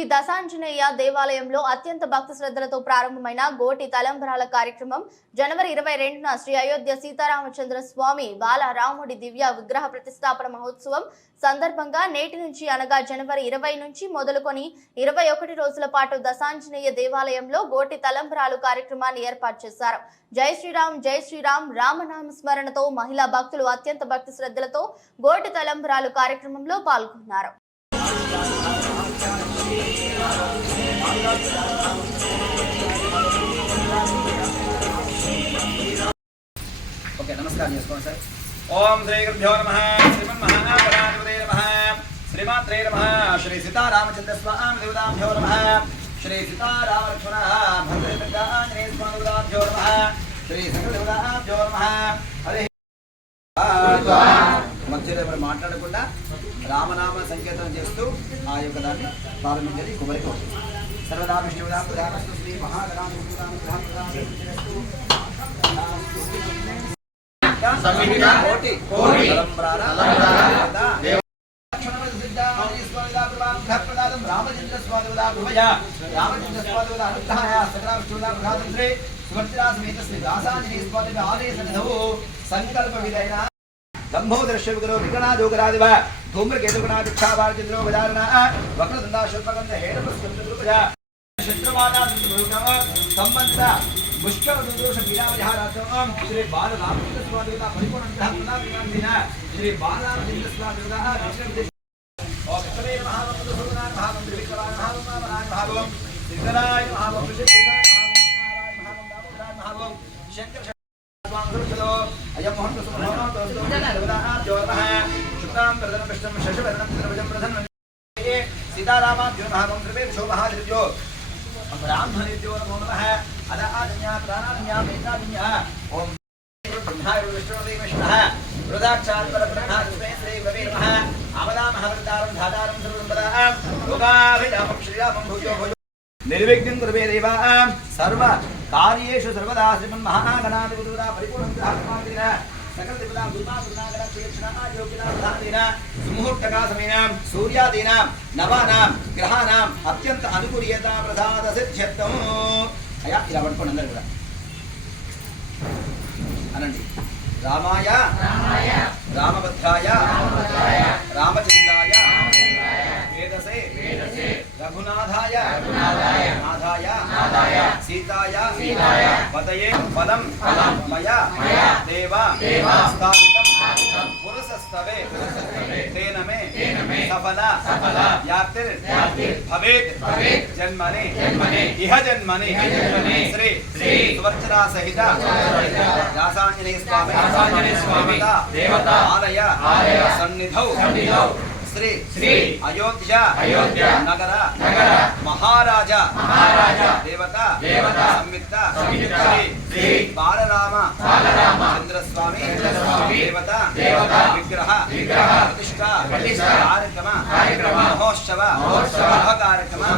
శ్రీ దశాంజనేయ దేవాలయంలో అత్యంత భక్తి శ్రద్ధలతో ప్రారంభమైన గోటి తలంబరాల కార్యక్రమం జనవరి 22న శ్రీ అయోధ్య సీతారామచంద్ర స్వామి బాల రాముడి దివ్య విగ్రహ ప్రతిష్టాపన మహోత్సవం సందర్భంగా నేటి నుంచి అనగా జనవరి 20 నుంచి మొదలుకొని 21 రోజుల పాటు దశాంజనేయ దేవాలయంలో గోటి తలంబరాలు కార్యక్రమాన్ని ఏర్పాటు చేశారు. జై శ్రీరామ్ రామనామ స్మరణతో మహిళా భక్తులు అత్యంత భక్తి శ్రద్ధలతో గోటి తలంబరాలు కార్యక్రమంలో పాల్గొన్నారు. ఓకే నమస్కారం చేసుకోండి సార్. ఓం శ్రీ గురుభ్యో నమః. శ్రీమన్మహాగణాధిపతయే నమః. శ్రీమాత్రే నమః. శ్రీ సీతారామచంద్ర స్వామి దేవతాభ్యో నమః. శ్రీ సీతారామలక్ష్మణ భద్రదుర్గాంజనేయ స్వామి దేవతాభ్యో నమః. శ్రీ సకల దేవతాభ్యో నమః. హరి మధ్యలో ఎవరు మాట్లాడకుండా రామనామ సంకీర్తనం చేస్తూ ఆ యొక్క దాన్ని ప్రారంభించేది కుమరికి సర్వదా విష్ణుదాస్తు శ్రీ సంకల్ప విధైన లంబోదర్శ విగ్రహ విగణాదోగరాదివ ధూమ్రకేతుగణాదిక్షాభారచంద్రో గదారణ వక్రదండాశుల్పగంధ హేరపస్కంధృపజ శత్రుమానా సంబంధిత ముష్కర దుర్దోష పీడావరిహారార్థం శ్రీ బాలరామచంద్ర స్వామి దేవత పరిపూర్ణ అనుగ్రహ శ్రీ బాలరామచంద్ర స్వామి దేవత ఓం కృష్ణే మహామంత్ర సుగుణాన్ మహామంత్ర విక్రమాన్ మహామంత్రాన్ మహాభవం సిద్ధరాయ మహాభవం శ్రీనారాయణ మహాభవం దామోదరాయ మహాభవం శంకర అయం మోహన్ సీతారామాభ్యో మహామంత్రే శోభాద్రిభ్యో బ్రాహ్మణేభ్యో నమో నమః అదాన్యా ప్రాణాన్యా మేధాన్యా ఓం బ్రహ్మాయ విష్ణుదేవశ్వః వృదాక్షాత్ పరబ్రహ్మాస్మై శ్రీ రవే నమః ఆమదామహవృతారం ధాతారం సర్వసంపదాం లోకాభిరామం శ్రీరామం భూయో భూయో నిర్విఘ్నం కురుమే దేవా సర్వ కార్యేషు సర్వదా శ్రీమన్మహాగణాధిపతినా పరిపూర్ణంగా సకల దేవతా గురుమాగురునాగర క్షేక్షణ ఆయోగినా ప్రధానేన సుముహూర్తకా సమేన సూర్యాదీనా నవానాం గ్రహానాం అత్యంత అనుకూల్యత ప్రసాద సిద్ధ్యర్థం అయ్యా ఇలా పట్టుకోండి అందరూ కూడా అనండి. రామాయ రామభద్రాయ రామచంద్రాయ వేదసే రఘునాథాయ నాథాయ సీతాయ పతయే పదం మయా దేవ స్థాపితం పురుషస్తవే తేన మే సఫల యాత్రిర్ భవేత్ జన్మనే ఇహ జన్మనే శ్రీ సువర్చరా సహిత దాసాంజనేయ స్వామి దేవత ఆలయ సన్నిధౌ శ్రీ అయోధ్య నగర మహారాజా దేవత సంయుక్త శ్రీ బాలరామ చంద్రస్వామి దేవత విగ్రహ ప్రతిష్ఠా కార్యక్రమ మహోత్సవ కార్యక్రమ